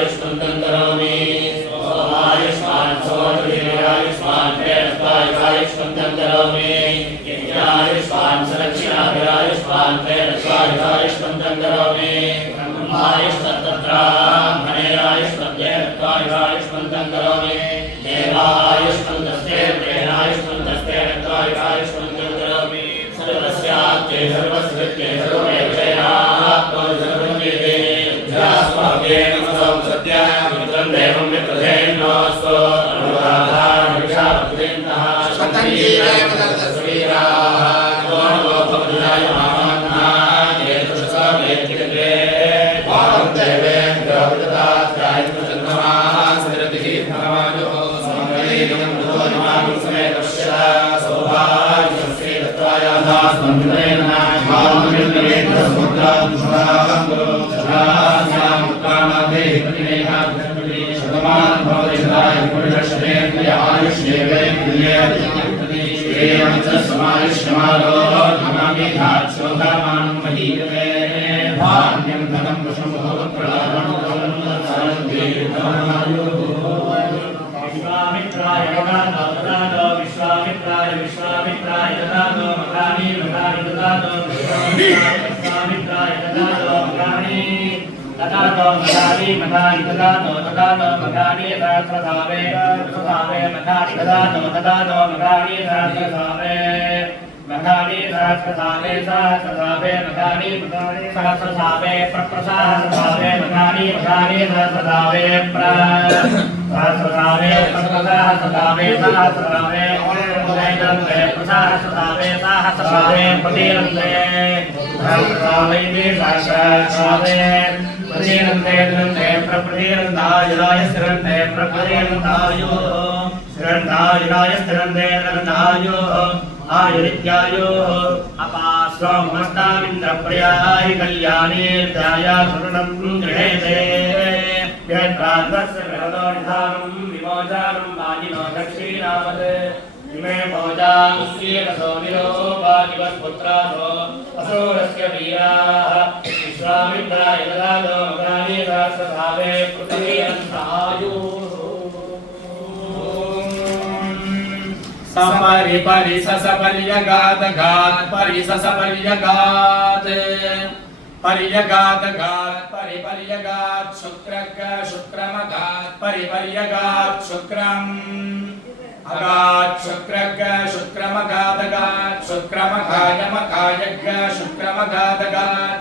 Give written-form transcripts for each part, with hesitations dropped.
दीर्घायुष्मन्तं करोमि सोमायुष्मान् सोमदीर्घायुष्मान् प्रेरस्वायुष्मन्तं करोमि यज्ञायुष्मान् सुरक्षाभिरायुष्मान् प्रेरस्वायुष्मन्तं करोमि ब्रह्मायुष्मत्तत्राह्मणेरायुष्मन्तं करोमि देवायुष्मन्तस्ते प्रेणायुष्मन्तस्ते करोमि सर्वस्यात्ते सर्वस्कृत्ये सर्वमेवैरात्मा सर्वमेवे ध्यास्मभ्येन सत्या मित्रं देवं मित्रधेन्नोऽस्तु अनुराधारविषाभक्तिन्तः शतङ्गीरेव दत्तस्वीराः कोणो भवदाय महात्मा येतुषसामेत्तिके वारं देवेन्द्र विददात्यायतचन्द्रमाः सतिरतिः धनवायो समङ्गलीनं नमामि समेतस्य सौभाग्यस्य दत्तायाधास्मन्त्रेण मामनिर्णयेन समुद्राद्भुतां गुरो शतास्यामुत्तानादे प्रतिमेहाभ्यर्पति शतमानं भवति शताय पुरुषश्रेष्ठय आयुष्येवेन्द्रिये एवं च समायुष्यमानो नमामि धात्सोधामानं महीयते धान्यं धनं पुष्पं भवत्प्रलाभं विश्वामित्राय ददातो विश्वामित्राय ददातो मकानि ददातो विश्वामित्राय ददातो मकानि ददातो मकानि ददातो मकानि सहस्रधावे मकानि ददातो मकानि सहस्रधावे मकानि सहस्रधावे मकानि सहस्रधावे प्रप्रसहस्रधावे मकानि सहस्रधावे सहस्रधावे प्रप्रसहस्रधावे सहस्रधावे प्रसहस्रधावे सहस्रधावे प्रतीरन्ते सहस्रधावे सहस्रधावे प्रतीरन्ते प्रप्रतीरन्तायुराय स्थिरन्ते प्रप्रतीरन्तायो स्थिरन्तायुराय स्थिरन्ते स्थिरन्तायो आयुरित्यायो अपास्वमस्तामिन्द्रप्रियाय कल्याणीर्दाया सुरणं गृहेते यत्रान्तस्य विरदो निधानं विमोचानं वाजिनो दक्षिणावत् इमे भोजास्येकसो विरो वाजिवत्पुत्रासो असुरस्य वीराः विश्वामित्राय ददातो मकानि सहस्रधावे पृथिवीरन्तायुः समरि परिससपर्यगात गात परिससपर्यगात पर्यगात गात परिपर्यगात शुक्रक शुक्रमगात परिपर्यगात शुक्रम अगात शुक्रक शुक्रमगात गात शुक्रमगायमगायक शुक्रमगात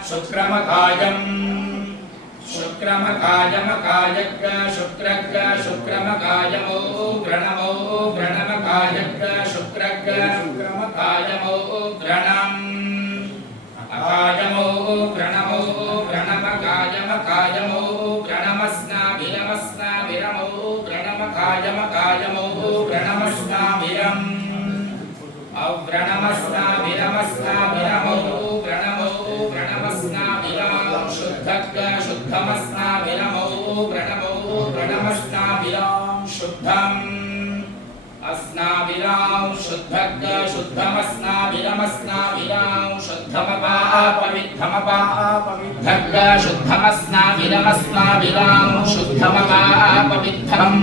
शुक्रमगायम शुक्रमगायमगायक शुक्रक शुक्रमगायमो ग्रणमो ग्रणमगायक शुक्रक शुक्रमगायमो ग्रणम अगायमो ग्रणमो ग्रणमगायमगायमो ग्रणमस्नाभिरमस्नाभिरमो ग्रणमगायमगायमो ग्रणमस्नाभिरम अव्रणमस्नाभिरमस्नाभिरमो ग्रणमो ग्रणमस्नाभिरम शुद्धक शुद्धमस्नाभिरमो ग्रणमो ग्रणमस्नाभिरम शुद्धम अस्नाभिराम शुद्धक शुद्धमस्नाभिरमस्नाभिराम शुद्धमपापविद्धमपापविद्धक शुद्धमस्नाभिरमस्नाभिराम शुद्धमपापविद्धम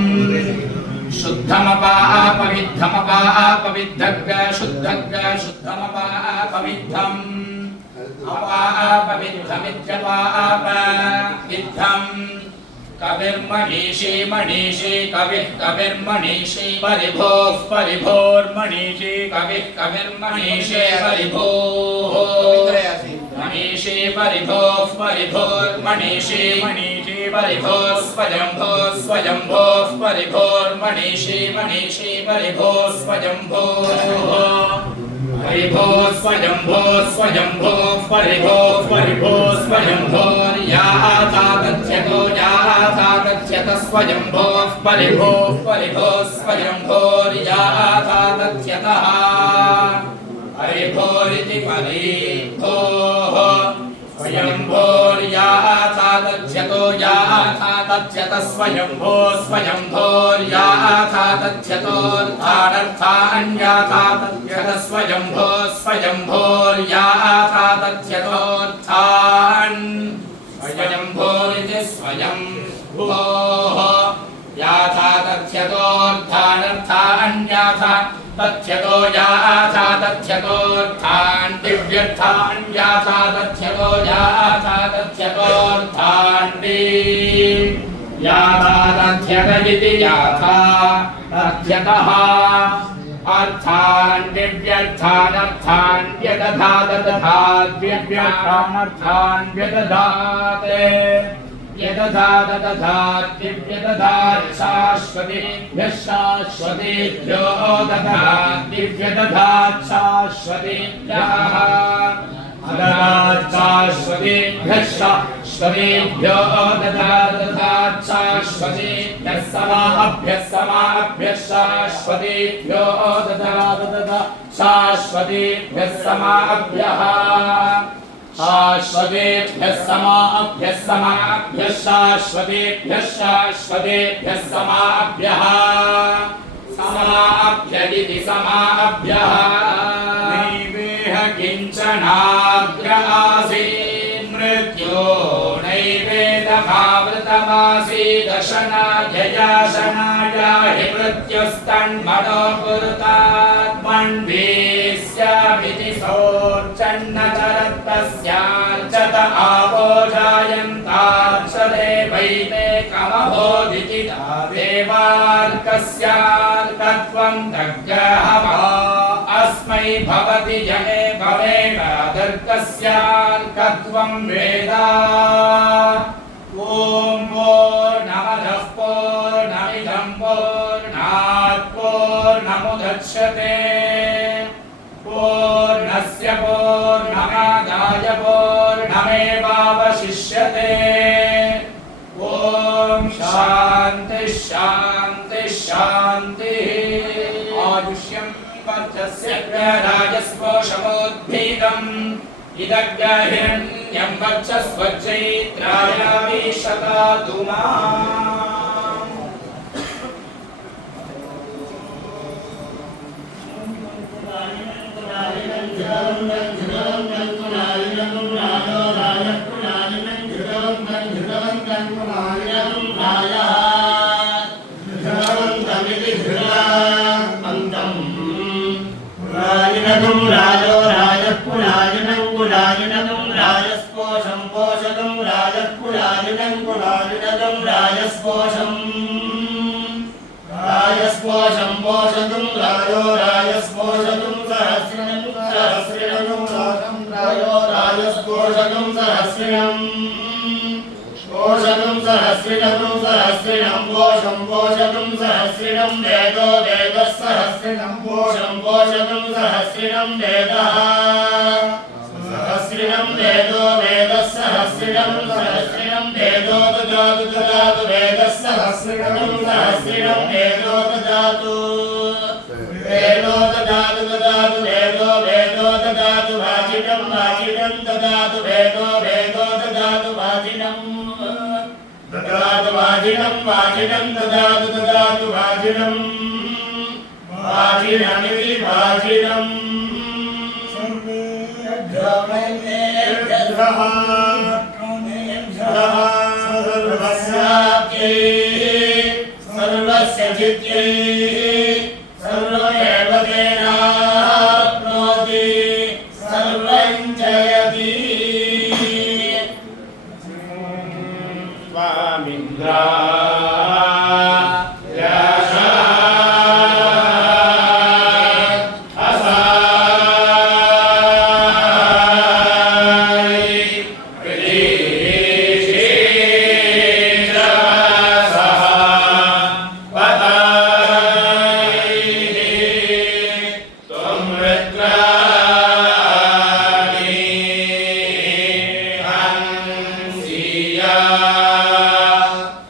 शुद्धमपापविद्धमपापविद्धक शुद्धक शुद्धमपापविद्धम अपापविद्धमित्यपापविद्धम कविर्मनीषी मनीषी कविः कविर्मनीषी परिभोः परिभोर्मनीषी कविः कविर्मनीषे परिभोः मनीषी परिभोः परिभोर्मनीषी मनीषी परिभोः स्वयंभोः स्वयंभोः परिभोर्मनीषी मनीषी परिभोः स्वयंभोः परिभोः स्वयंभोः स्वयंभोः परिभोः परिभोः स्वयंभोर्याथातथ्यतो याथातथ्यत स्वयंभोः परिभोः परिभोः स्वयंभोर्याथातथ्यतः परिभोरिति परिभोः स्वयंभोर्याथातथ्यतो याथातथ्यत स्वयंभोः स्वयंभोर्याथातथ्यतोऽर्थानर्थान्याथातथ्यत स्वयंभोः स्वयंभोर्याथातथ्यतोऽर्थान् स्वयंभोरिति स्वयं भोः याथा तथ्यतोऽर्थानर्थान्याथा तथ्यतो याथा तथ्यतोऽर्थान् दिव्यर्थान्याथा तथ्यतो याथा तथ्यतोऽर्थान् याथा तथ्यत इति याथा तथ्यतः अर्थान् दिव्यर्थानर्थान् व्यदधात तथा दिव्यर्थानर्थान् व्यदधात् यदधात तथा दिव्यदधात् शाश्वतेभ्यः शाश्वतेभ्यो दधात् दिव्यदधात् शाश्वतेभ्यः अदधात् शाश्वतेभ्यः शाश्वतेभ्यो दधात् शाश्वतेभ्यः समाभ्यः शाश्वतेभ्यो दधात् शाश्वतेभ्यः समाभ्यः शाश्वतेभ्यः समाभ्यः शाश्वतेभ्यः समाभ्यः समाभ्य इति समाभ्यः नैवेह किञ्चनाग्र आसीत् मृत्यो नैवेदमावृतमासीदशनाय हि मृत्युस्तन्मनो पुरुतात् मन्वेस्यामिति सोर्चन्नचरत्तस्यार्चत आपो जायन्तार्चते वैते कमभोदिति देवार्कस्यार्कत्वं दग्गहवा अस्मै भवति जने भवेदादर्कस्यार्कत्वं वेदा ॐ पूर्णमदः पूर्णमिदं पूर्णात् पूर्णमुदच्यते पूर्णस्य पूर्णमादाय पूर्णमेवावशिष्यते ॐ शान्तिः शान्तिः शान्तिः आयुष्यं वर्चस्य राजस्पोषमोद्भीदम् इदग्रहिरण्यं वक्षस्वचैत्रायामीशतातु माम् राजस्पोषं पोषतुं रायो राजस्पोषतुं सहस्रिणं सहस्रिणं रायो राजस्पोषतुं सहस्रिणं पोषतुं सहस्रिणं सहस्रिणं पोषं पोषतुं सहस्रिणं वेदो वेदः सहस्रिणं पोषं पोषतुं सहस्रिणं वेदः सहस्रिणं वेदो वेदः सहस्रिणं सहस्रिणं वेदो ददातु ददातु वेदः सहस्रिणं सहस्रिणं वेदो ददातु वेदो ददातु ददातु वेदो वेदो ददातु वाचिनं वाचिनं ददातु वेदो वेदो ददातु वाचिनं ददातु वाचिनं वाचिनं ददातु ददातु वाचिनं वाचिनमिति वाचिनं सर्वस्य चित्यै सर्वमेव तेनाप्नोति सर्वं जयति स्वामिन्द्रा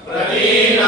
प्रवीण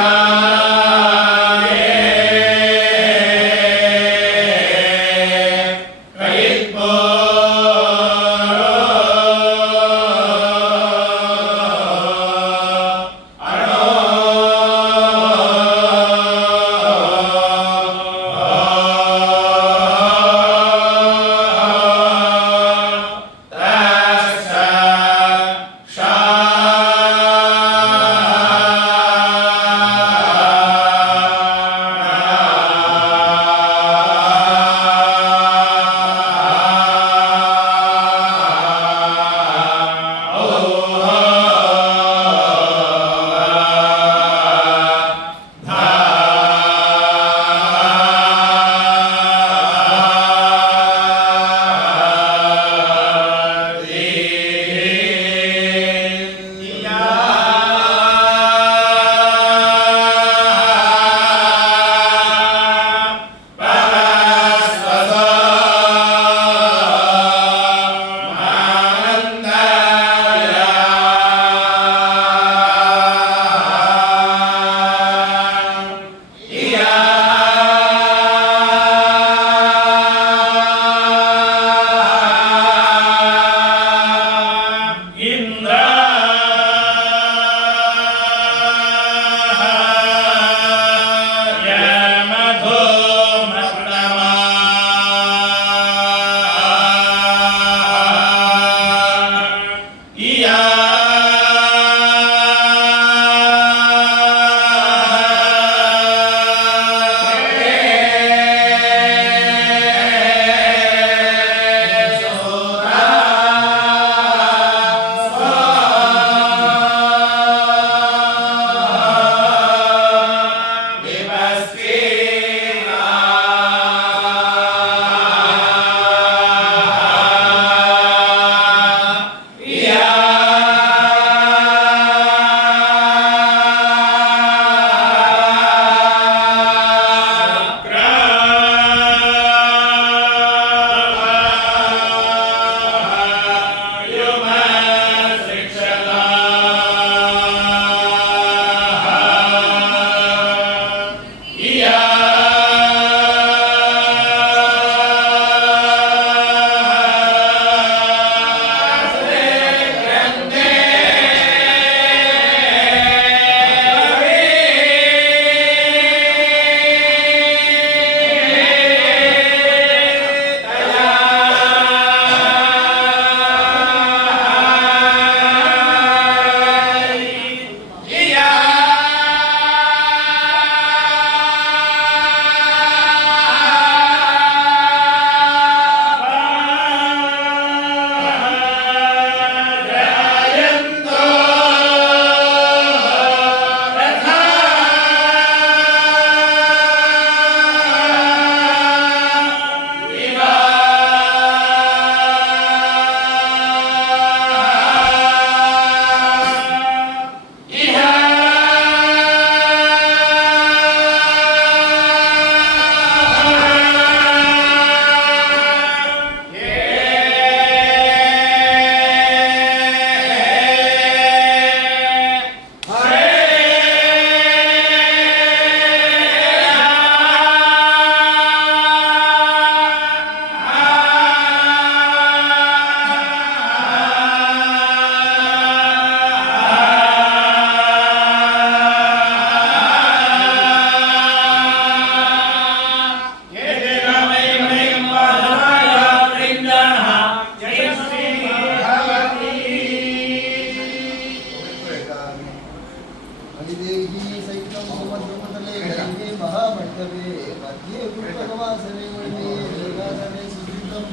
वैदेही सहितं सुमधुमतले दैवे महामण्डपे मध्ये पुष्पकवासने वैदेहे देवासने सुस्थितम्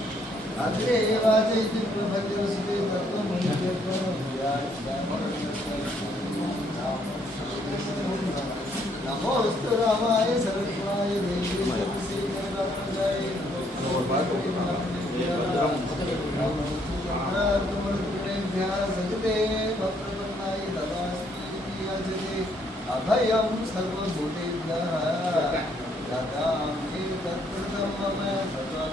अग्रे वाचैति प्रभजवसुते नमोऽस्तु रामाय सर्वाय देवी सर्वसेनाय सजते भक्तवर्णाय ददास्ति अभयं सर्वभूतेभ्यः ददामि तत्कृतं मम सदा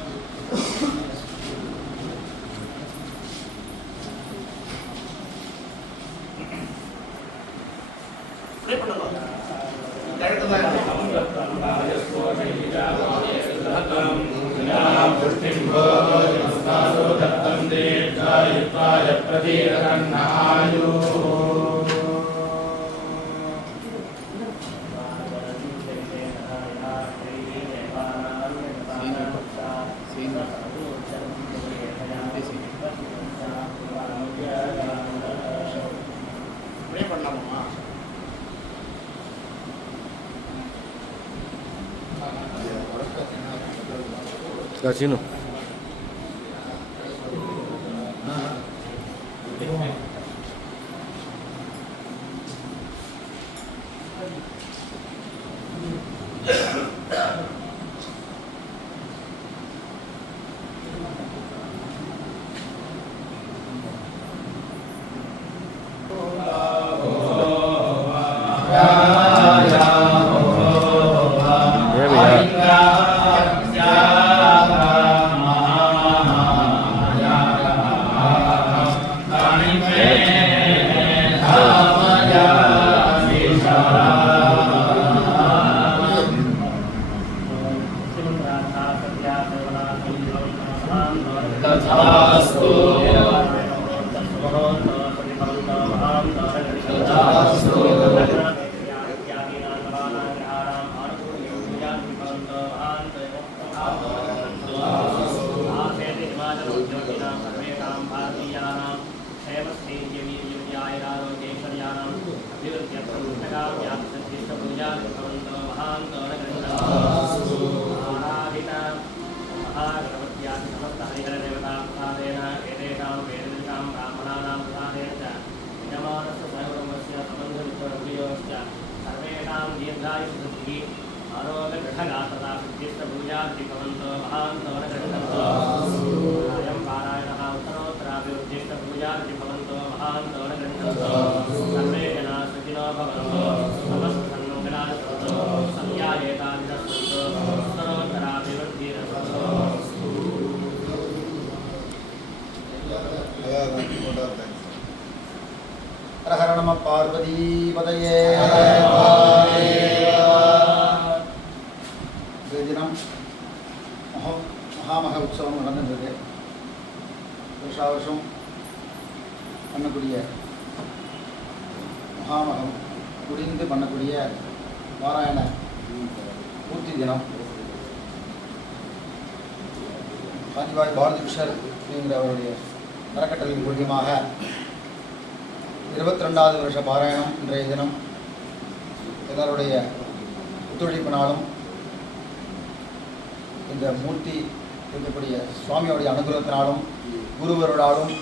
Casino. पार्वतीपतये தினம் மகாமக உற்சவம் நடந்துருக்கு. வருஷா வருஷம் பண்ணக்கூடிய மகாமகம் குடிந்து பண்ணக்கூடிய பாராயண பூர்த்தி தினம். காஞ்சிபாய் பாரதி விஷர் அப்படிங்கிற அவருடைய அறக்கட்டளையின் மூலியமாக 22வது வருஷ பாராயணம் இன்றைய தினம் எல்லாருடைய ஒத்துழைப்பினாலும் இந்த மூர்த்தி இருக்கக்கூடிய சுவாமியோடைய அனுகிரகத்தினாலும் குருவருடாலும்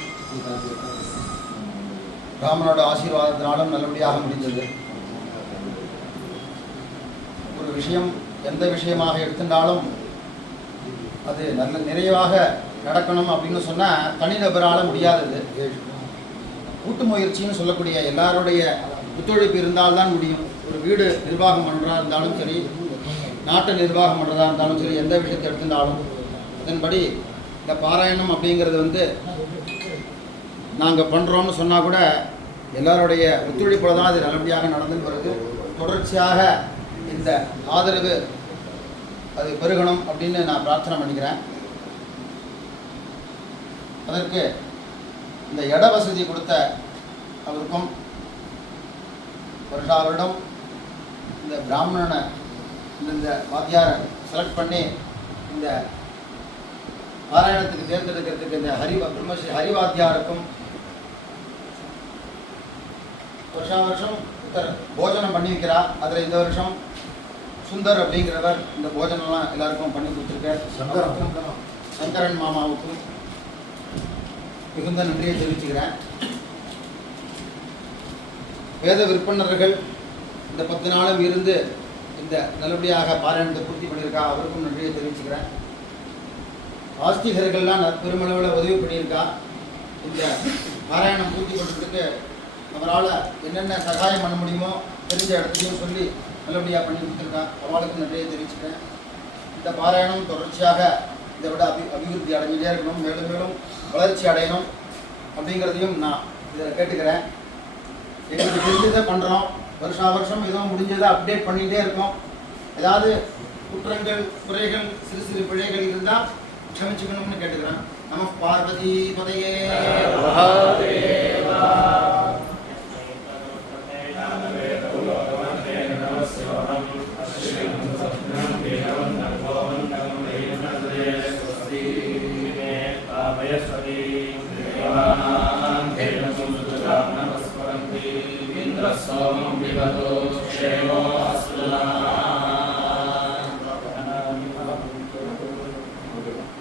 பிராமணோட ஆசீர்வாதத்தினாலும் நல்லபடியாக முடிந்தது. ஒரு விஷயம் எந்த விஷயமாக எடுத்துட்டாலும் அது நல்ல நிறைவாக நடக்கணும் அப்படின்னு சொன்னால் தனிநபரால் முடியாதது. கூட்டு முயற்சின்னு சொல்லக்கூடிய எல்லாருடைய ஒத்துழைப்பு இருந்தால்தான் முடியும். ஒரு வீடு நிர்வாகம் பண்ணுறதா இருந்தாலும் சரி, நாட்டை நிர்வாகம் பண்ணுறதா இருந்தாலும் சரி, எந்த விஷயத்தை எடுத்துட்டாலும் அதன்படி இந்த பாராயணம் அப்படிங்கிறது நாங்கள் பண்ணுறோம்னு சொன்னால் கூட எல்லாருடைய ஒத்துழைப்பில் தான் அது நல்லபடியாக நடந்துன்னு வருது. தொடர்ச்சியாக இந்த ஆதரவு அது பெருகணும் அப்படின்னு நான் பிரார்த்தனை பண்ணிக்கிறேன். அதற்கு இந்த இட வசதி கொடுத்த அவருக்கும் வருஷா வருடம் இந்த பிராமணனை இந்த வாத்தியாரை செலக்ட் பண்ணி இந்த பாராயணத்துக்கு தேர்ந்தெடுக்கிறதுக்கு இந்த பிரம்மஸ்ரீ ஹரிவாத்தியாருக்கும் வருஷா வருஷம் ஒருத்தர் போஜனம் பண்ணி வைக்கிறா. அதில் இந்த வருஷம் சுந்தர் அப்படிங்கிறவர் இந்த போஜனம்லாம் எல்லாருக்கும் பண்ணி கொடுத்துருக்கார். சங்கரன் மாமாவுக்கும் மிகுந்த நன்றியை தெரிவிச்சுக்கிறேன். வேத விற்பனர்கள் இந்த 10 நாளும் இருந்து இந்த நல்லபடியாக பாராயணத்தை பூர்த்தி பண்ணியிருக்கா, அவருக்கும் நன்றியை தெரிவிச்சுக்கிறேன். ஆஸ்திகர்கள்லாம் பெருமளவில் உதவி பண்ணியிருக்கா. இந்த பாராயணம் பூர்த்தி பண்ணுறதுக்கு அவரால் என்னென்ன சகாயம் பண்ண முடியுமோ தெரிஞ்ச இடத்துலையும் சொல்லி நல்லபடியாக பண்ணி கொடுத்துருக்கா. அவளுக்கும் நன்றியை தெரிவிச்சுக்கிறேன். இந்த பாராயணம் தொடர்ச்சியாக இதை விட அபிவிருத்தி அடைஞ்சிட்டே இருக்கணும், மேலும் மேலும் வளர்ச்சி அடையணும் அப்படிங்கிறதையும் நான் இதில் கேட்டுக்கிறேன். எங்களுக்கு தெரிஞ்சதை பண்ணுறோம். வருஷா வருஷம் ஏதோ முடிஞ்சதை அப்டேட் பண்ணிகிட்டே இருக்கோம். ஏதாவது குற்றங்கள், குறைகள், சிறு சிறு பிழைகள் இருந்தால் க்ஷமிச்சுக்கணும்னு கேட்டுக்கிறேன். நம பார்வதி பதையே. सोमं विगतो क्षेमो